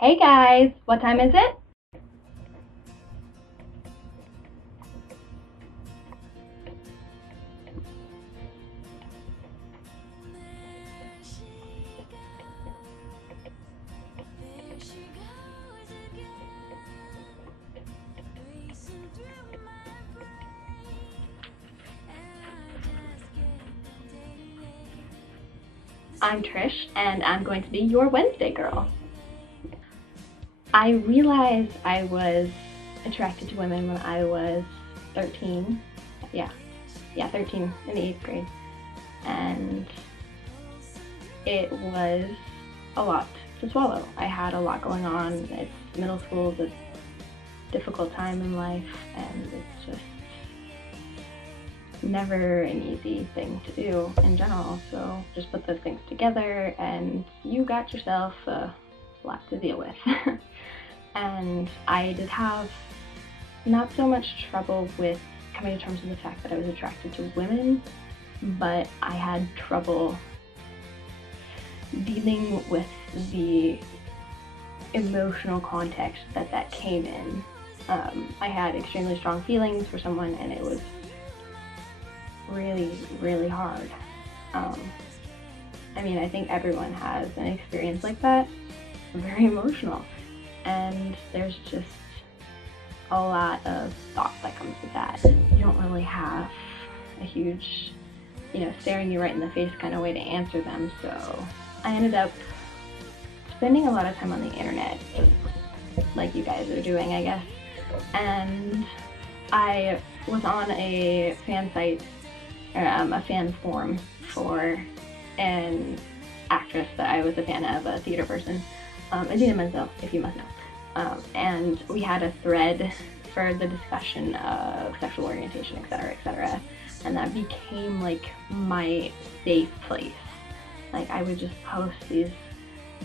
Hey guys, what time is it? I'm Trish, and I'm going to be your Wednesday girl. I realized I was attracted to women when I was 13. Yeah, 13 in the 8th grade. And it was a lot to swallow. I had a lot going on. It's middle school, is a difficult time in life, and it's just never an easy thing to do in general. So just put those things together and you got yourself a lot to deal with. And I did have not so much trouble with coming to terms with the fact that I was attracted to women, but I had trouble dealing with the emotional context that came in. I had extremely strong feelings for someone, and it was really hard. I mean, I think everyone has an experience like that, very emotional, and there's just a lot of thought that comes with that. You don't really have a huge, staring you right in the face kind of way to answer them, so I ended up spending a lot of time on the internet, like you guys are doing, I guess, and I was on a fan site, a fan forum for an actress that I was a fan of, a theater person, Adina Menzel, if you must know. And we had a thread for the discussion of sexual orientation, etc., and that became like my safe place. Like, I would just post these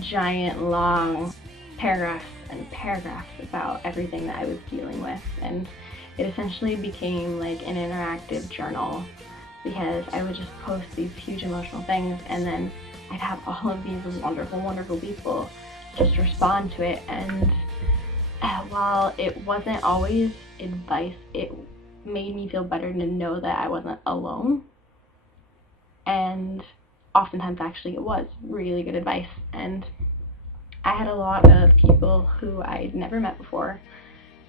giant long paragraphs and paragraphs about everything that I was dealing with, and it essentially became like an interactive journal, because I would just post these huge emotional things, and then I'd have all of these wonderful people just respond to it. And while it wasn't always advice, it made me feel better to know that I wasn't alone. And oftentimes actually it was really good advice. And I had a lot of people who I'd never met before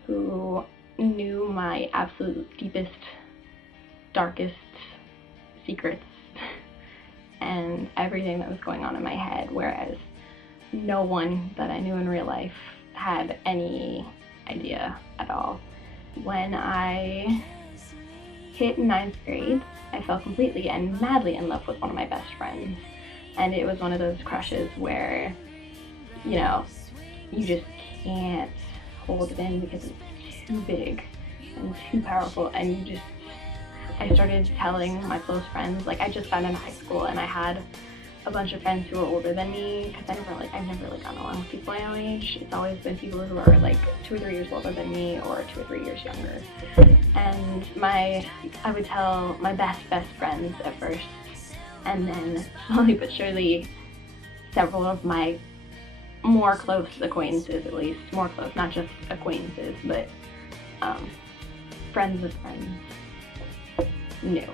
who knew my absolute deepest, darkest secrets and everything that was going on in my head, whereas no one that I knew in real life had any idea at all. When I hit 9th grade, I fell completely and madly in love with one of my best friends, and it was one of those crushes where, you just can't hold it in because it's too big and too powerful, and I started telling my close friends. Like, I just found in high school, and I had a bunch of friends who were older than me, because I've never really gotten along with people my own age. It's always been people who are like 2 or 3 years older than me, or 2 or 3 years younger. And I would tell my best friends at first, and then slowly but surely several of my more close acquaintances, at least, more close, not just acquaintances, but friends of friends, knew,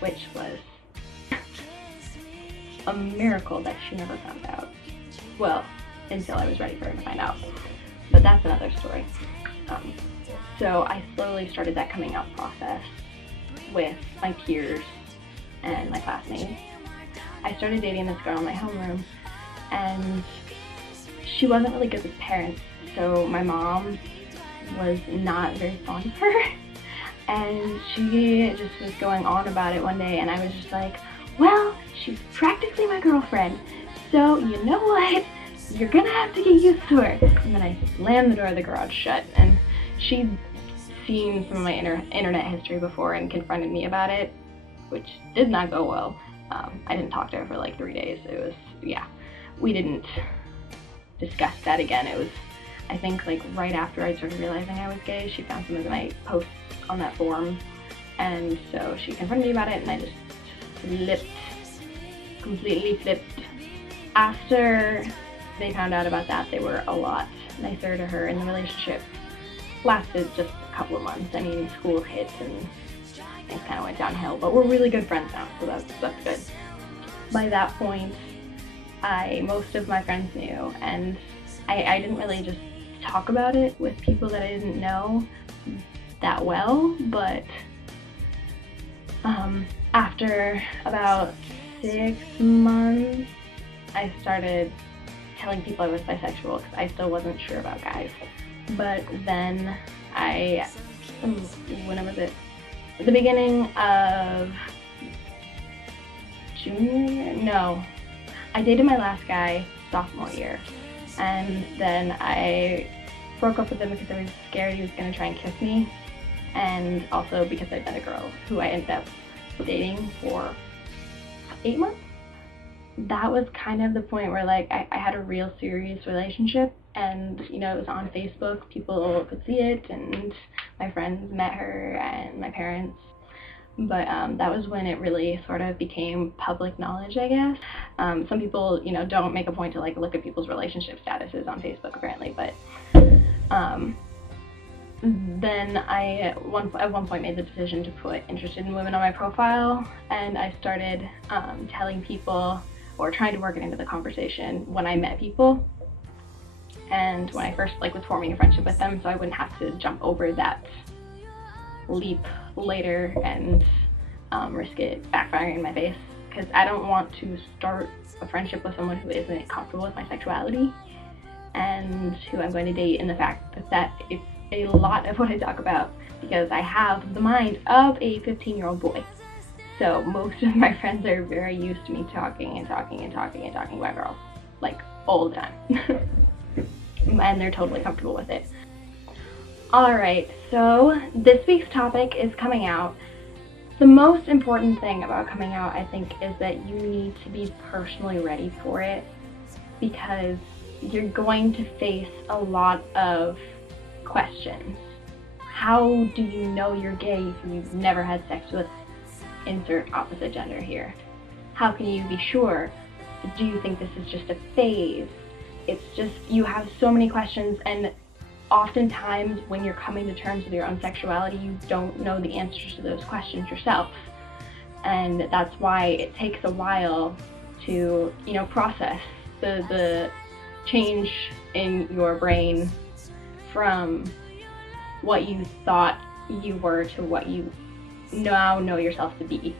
which was a miracle that she never found out. Well, until I was ready for her to find out, but that's another story. So I slowly started that coming out process with my peers and my classmates. I started dating this girl in my homeroom, and she wasn't really good with parents, so my mom was not very fond of her. And she just was going on about it one day, and I was just like, well, she's practically my girlfriend, so you know what? You're gonna have to get used to her. And then I slammed the door of the garage shut, and she'd seen some of my internet history before and confronted me about it, which did not go well. I didn't talk to her for like 3 days. It was, we didn't discuss that again. It was, I think, like right after I started realizing I was gay, she found some of my posts on that forum, and so she confronted me about it, and I just completely flipped. After they found out about that, they were a lot nicer to her, and the relationship lasted just a couple of months. I mean, school hit and things kind of went downhill, but we're really good friends now, so that's good. By that point, most of my friends knew, and I didn't really just talk about it with people that I didn't know that well, but after about 6 months, I started telling people I was bisexual because I still wasn't sure about guys. But then when was it? At the beginning of junior year? No. I dated my last guy sophomore year, and then I broke up with him because I was scared he was going to try and kiss me, and also because I met a girl who I ended up dating for 8 months. That was kind of the point where like I had a real serious relationship, and you know, it was on Facebook, people could see it, and my friends met her and my parents. But that was when it really sort of became public knowledge, I guess. Some people, you know, don't make a point to like look at people's relationship statuses on Facebook apparently, but then I at one point made the decision to put interested in women on my profile, and I started telling people, or trying to work it into the conversation when I met people, and when I first like was forming a friendship with them, so I wouldn't have to jump over that leap later and risk it backfiring in my face, because I don't want to start a friendship with someone who isn't comfortable with my sexuality and who I'm going to date, and the fact that it's a lot of what I talk about, because I have the mind of a 15-year-old boy. So most of my friends are very used to me talking about girls, like all the time. And they're totally comfortable with it. Alright, so this week's topic is coming out. The most important thing about coming out, I think, is that you need to be personally ready for it, because you're going to face a lot of questions. How do you know you're gay if you've never had sex with insert opposite gender here? How can you be sure? Do you think this is just a phase? It's just, you have so many questions, and oftentimes when you're coming to terms with your own sexuality, you don't know the answers to those questions yourself. And that's why it takes a while to, you know, process the change in your brain from what you thought you were to what you now know yourself to be.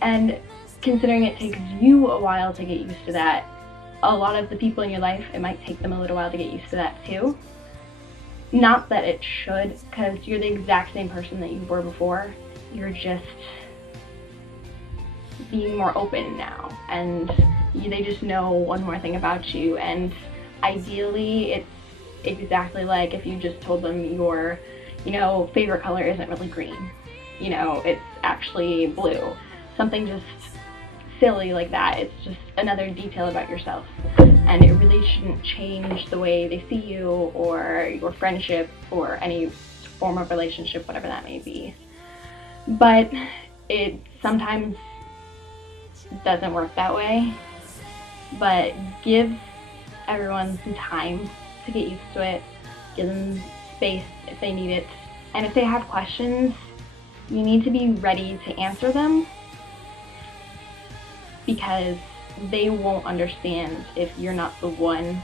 And considering it takes you a while to get used to that, a lot of the people in your life, it might take them a little while to get used to that too. Not that it should, because you're the exact same person that you were before. You're just being more open now, and they just know one more thing about you. And ideally, it's exactly like if you just told them your, you know, favorite color isn't really green. You know, it's actually blue. Something just silly like that. It's just another detail about yourself, and it really shouldn't change the way they see you or your friendship or any form of relationship, whatever that may be. But it sometimes doesn't work that way. But give everyone some time to get used to it. Give them space if they need it. And if they have questions, you need to be ready to answer them, because they won't understand if you're not the one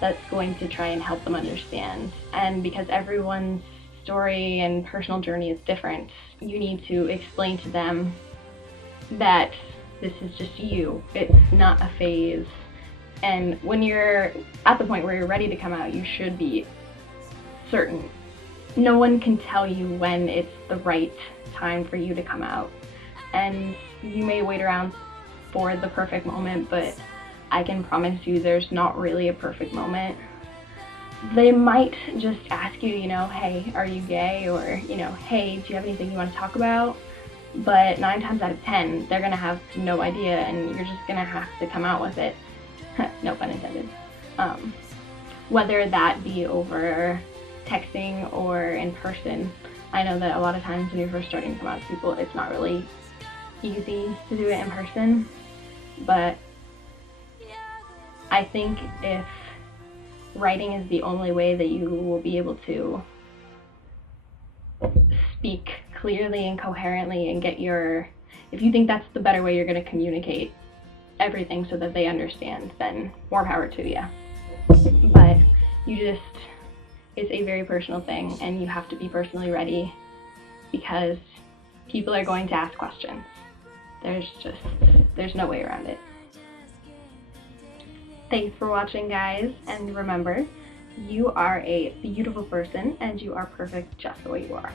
that's going to try and help them understand. And because everyone's story and personal journey is different, you need to explain to them that this is just you. It's not a phase. And when you're at the point where you're ready to come out, you should be certain. No one can tell you when it's the right time for you to come out. And you may wait around for the perfect moment, but I can promise you there's not really a perfect moment. They might just ask you, you know, hey, are you gay? Or, you know, hey, do you have anything you want to talk about? But 9 times out of 10, they're gonna have no idea, and you're just gonna have to come out with it. No pun intended. Whether that be over texting or in person. I know that a lot of times when you're first starting to come out to people, it's not really easy to do it in person, but I think if writing is the only way that you will be able to speak clearly and coherently and get your, if you think that's the better way you're going to communicate everything so that they understand, then more power to you. But it's a very personal thing, and you have to be personally ready because people are going to ask questions. There's no way around it. Thanks for watching, guys, and remember, you are a beautiful person and you are perfect just the way you are.